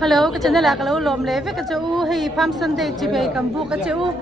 Hello, cái channel là cái lâu lom lệ với cái chỗ hay Palm Sunday chỉ về cầm buộc cái chỗ.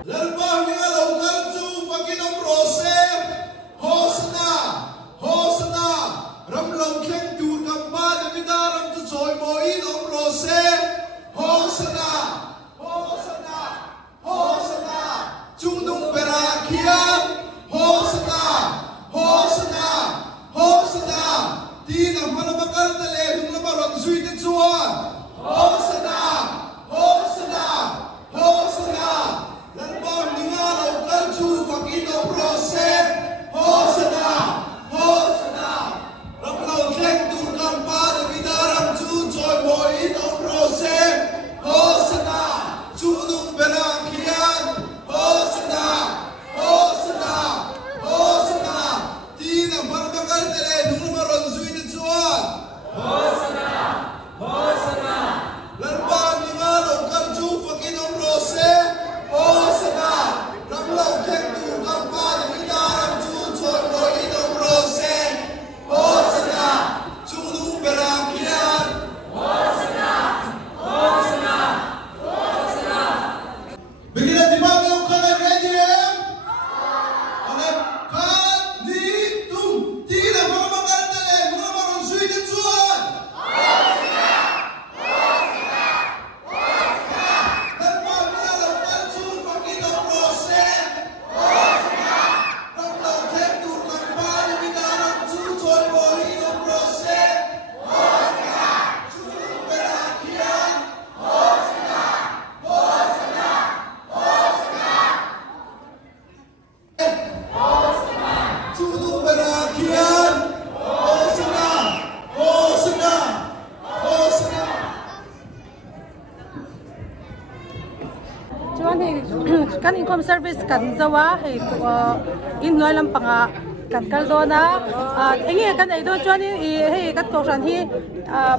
Kan income service kan zawa hay in noi lam panga kan kaldo na engi kan ai do chuan hei kat ko ran hi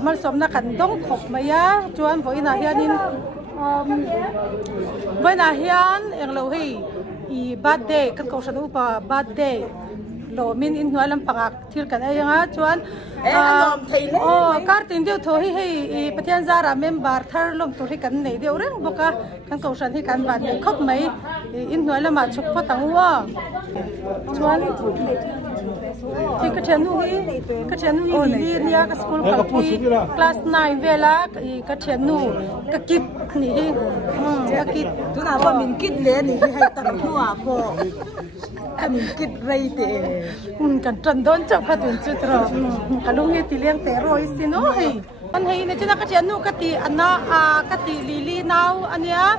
mal som na kan dong khop maya chuan voina hianin eng lo hei I birthday kat ko ran upa birthday lo min in noi lam panga thil kan ai nga chuan kartin deu tho hi hei pathian zara member thar lom tur hi kan nei deu reng boka kan ko ran hi kan ban nei khop mai in noi lama chuk po tangwa chuan thì cái chuyện nu đi nia cái school complete class 9 vela cái chuyện nu cái kit ni cái kit tu nào có mình kit lẽ ni hay tặng hoa po mình kit rây te cái trần đón chọc phát triển chút rồi cái lúc này thì liên tế rồi xin nó hay anh hay này chứ nó cái chuyện nu cái thì anh cái thì lili nào anh nhá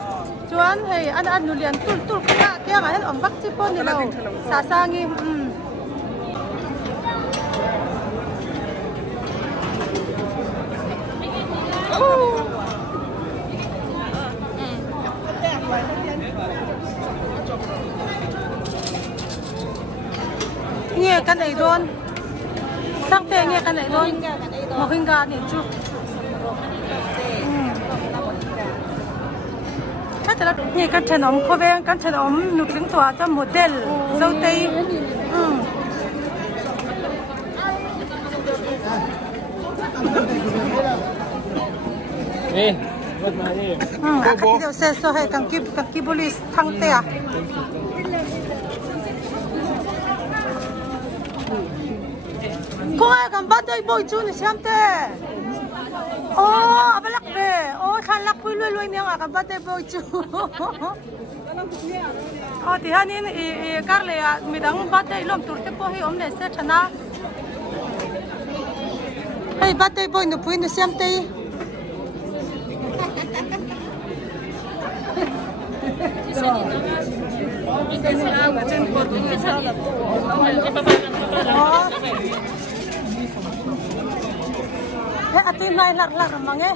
chuan hay anh nu liền tul cái ngày ông bác chỉ po ni đâu sa sang đi nghe cái này luôn sang tệ nghe cái này luôn một hình gà này chú chắc là nghe cái chân ống có vẻ cái chân ống nụ tiếng tỏa cho model dâu tây cái điều xe số hay càng kịp police thăng tệ à cô ơi cầm bắt đây bôi chú này xem tệ abalak be khan lak pui loi miang cầm bắt đây bôi chú thì hắn incar le mi dang bắt đây lom tur te po hi om le se thana hey bắt đây bôi no pui no xem tệ atin nai lar mange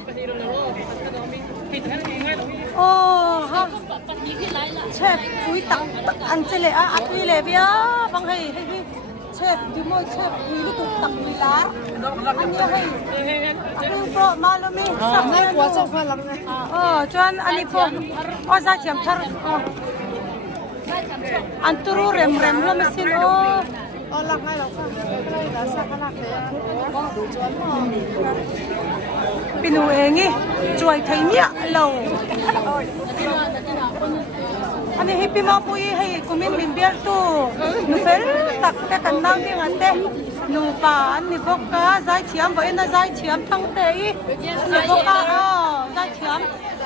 ha chef ui tak an chele atui le bia bang hei chef di moi chef ui lu tu tak ui la an ya hei atui pro malumi sam ne kwa cha pha lam ne chuan ani po za chiam thar an turu rem lo mesin lạc ngay là sao? Đây là sao cái lạc thế? Có đủ chuẩn không? pinu engi chuai thei mia lo ani hi pima pui hei kumin min bial tu nu fel tak te kan nang ni ngate nu pa an ni boka zai thiam bo ena zai thiam thang te I ni boka zai thiam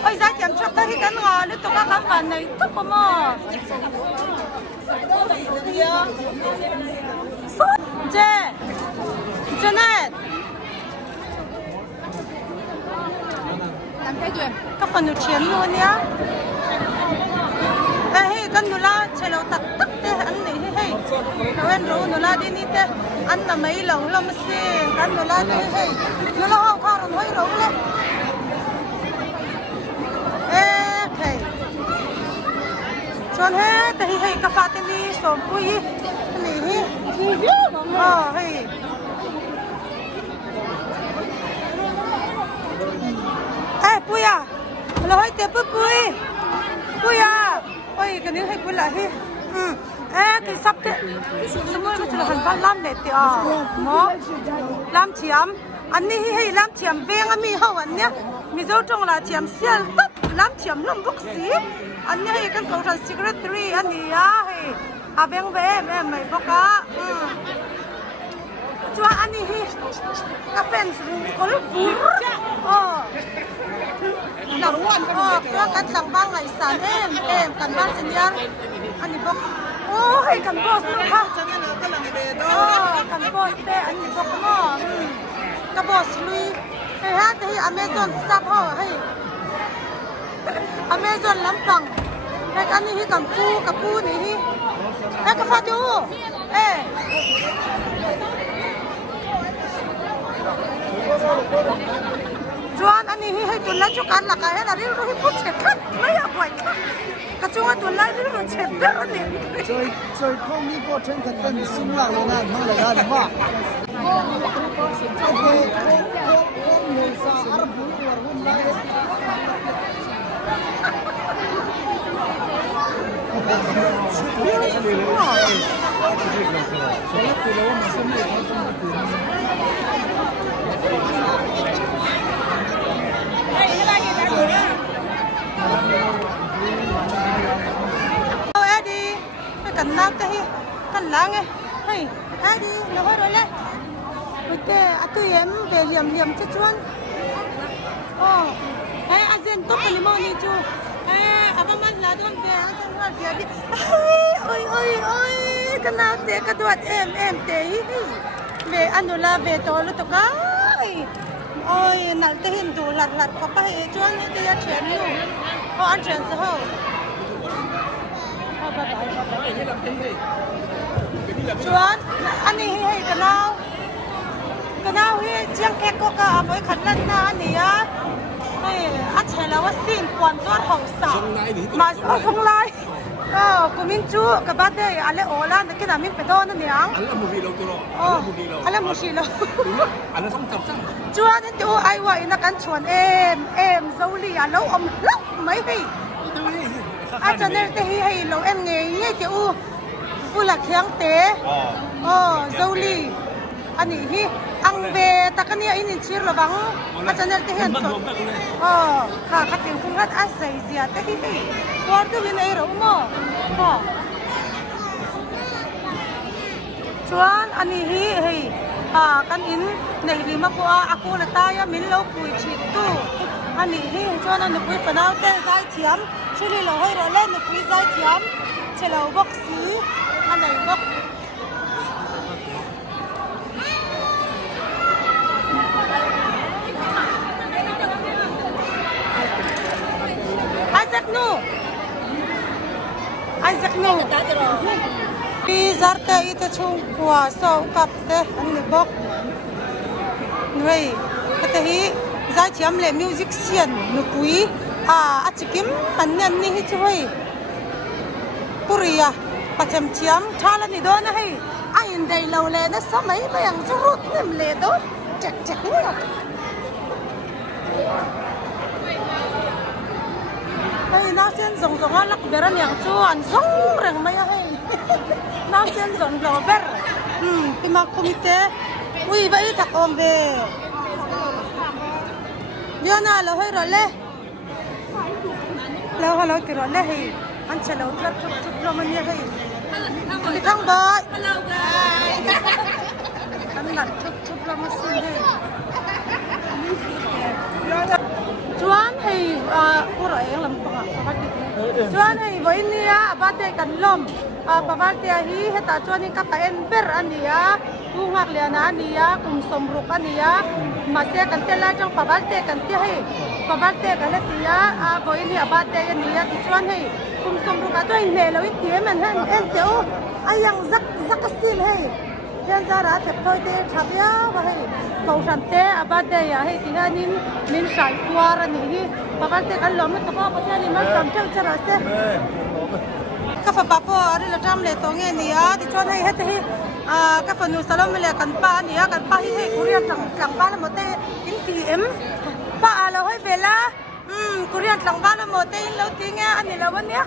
oi zai thiam chak ta hi kan nga lu to ka kan ban nei to ko mo je Janet các phần chiến luôn nhá đây con nula chơi lâu tắc tắc thế anh này hey nó ăn rồi nula đi đi thế anh là mấy lần lắm xe con nula đi hey nula không khó rồi hơi rồi đấy okay chọn hết thì hey cà phê thì đi sớm vui này hey Pui à, là hơi đẹp Pui à, ôi cái này hay Pui lại hi, cái sắp thế, xong rồi mình làm văn làm để tiệt nó làm chiếm, anh này hay làm chiếm về anh mi hậu anh nhá, mi dâu trong là chiếm xiên tất làm chiếm lông bốc xí, anh này hay cái cầu thần secretary anh này á hay về em mày bốc á, cho anh này cái fans có lúc bùnก็กันสั่งบ้างไงสารกันบ้านสัญญาณอันนี้บอกโอ้ยกันบอสค่ะกันบอสเต้อันนี้บอกน้องกับบอสลุยเฮ้ยฮะที่อเมซอนซับห่อให้อเมซอนลำปังเฮ้ยอันนี้ที่กับปูนี่ที่เฮ้ยกับฟาดูจวนอันนี้ให้ตุนไล่จุกันหลักการอะไรรู้ให้พูดเช็ดกันไม่อยากไหวค่ะกระจวนตุนไล่ที่เราเช็ดได้เนี่ย最后一个真可真心了，我那忙了干嘛？我没啥二不我来。cần làm cái cần làm nghe hay đi nó hơi rồi đấy bây giờ tôi em về liềm cho chuan hay azen tốt cái limon đi chú abang man là đón về ăn xong rồi về đi ôi cái nào thế cái đoạn em thế về ăn đồ la về tối lúc cái ôi nãy tôi hình đủ lặt có cái chuan cái giá chuyện luôn ăn chuyện sao chuan anh này hay cái nào hay chiang kẹt có cả với khẩn lần na anh này á hay ăn chè là vắt xin quan chuan hậu sả mà không lai của mình chú các bạn đây anh lấy ổ lan cái nào mình phải đo nữa nhỉ anh là một gì lâu anh là một gì lâu anh là không tập sang chuan anh chú ai vậy là cắn chuan em dâu lì anh lâu ông lắm mấy vị cho nên thì hay lâu em nghe kiểu là khiang té dâu lì anh ấy hi ăn về ta cái này anh chia là vắng cho nên thì hiện cả các tiền cũng rất ác say gì thế thì qua từ bên này rồi mà chuan anh ấy hi hay kan in này đi mà qua aku là ta ya min lâu cùi chít tu anh ấy hi chuan anh ấy phải nào tên giải chiếm chứ đi lâu hay rồi lên được quý giải chiếm chỉ lâu bốc xí anh ấy bốc Isaac nu đi ra cái ít chung qua sau cặp thế anh ấy bốc người cái gì giải chiếm lệ music scene nu quý chỉ kiếm anh nhận đi thôi Korea macam chiếm cha là ni đó này anh đây lâu lệ nó sao mấy bây giờ chú rút niệm lệ đó chặt nữa hey nào xem giống á lắc bера nhàng chú anh giống rừng mấy hay nào xem giống bera thì mà committee ui vậy thật ôm về giờ nào là hơi rồi lẽ lâu hồi lâu thì rồi lẽ thì anh sẽ lâu chút chút lâu mình như thế đi thang bơi anh đặt chút lâu mình xin thế chuan thì cô rồi em làm chuan thì với nia ba tê cần lom bà ba tê hi hết ta chuan thì các bạn ber anh nia tu hoặc liền anh nia cùng sôm ruột anh nia mà tê cần tê lại trong bà ba tê cần tê hi bà ba tê cần hết nia với nia ba tê anh nia thì chuan thì cùng sôm ruột cả chuan nề là ít tiếng mình hơn em tiểu ai yang rắc cái xin hay hiện giờ đã tiếp thôi tê thằng ya và hay cầu sản tê ba tê ya hay thì anh nín sải qua ra nỉ bà ba tê cần lom cái bao tê nín nó sắm chơi chơi rồi các phần bắp ở đây là trăm lệ tổ nghe nỉ thì cho này hết thì các phần nuôi salon mình là cần ba nỉ cần ba hi Korean chẳng ba là một tê in PM ba là hơi về là Korean chẳng ba là một tê in lâu tiếng nghe anh là vấn nhé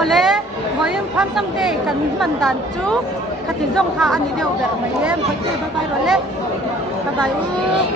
Ole, với em tham tâm đây cần mình đàn chú, khát thì dòng thà anh đi đâu vậy mấy em, bye bye rồi đấy, bye bye.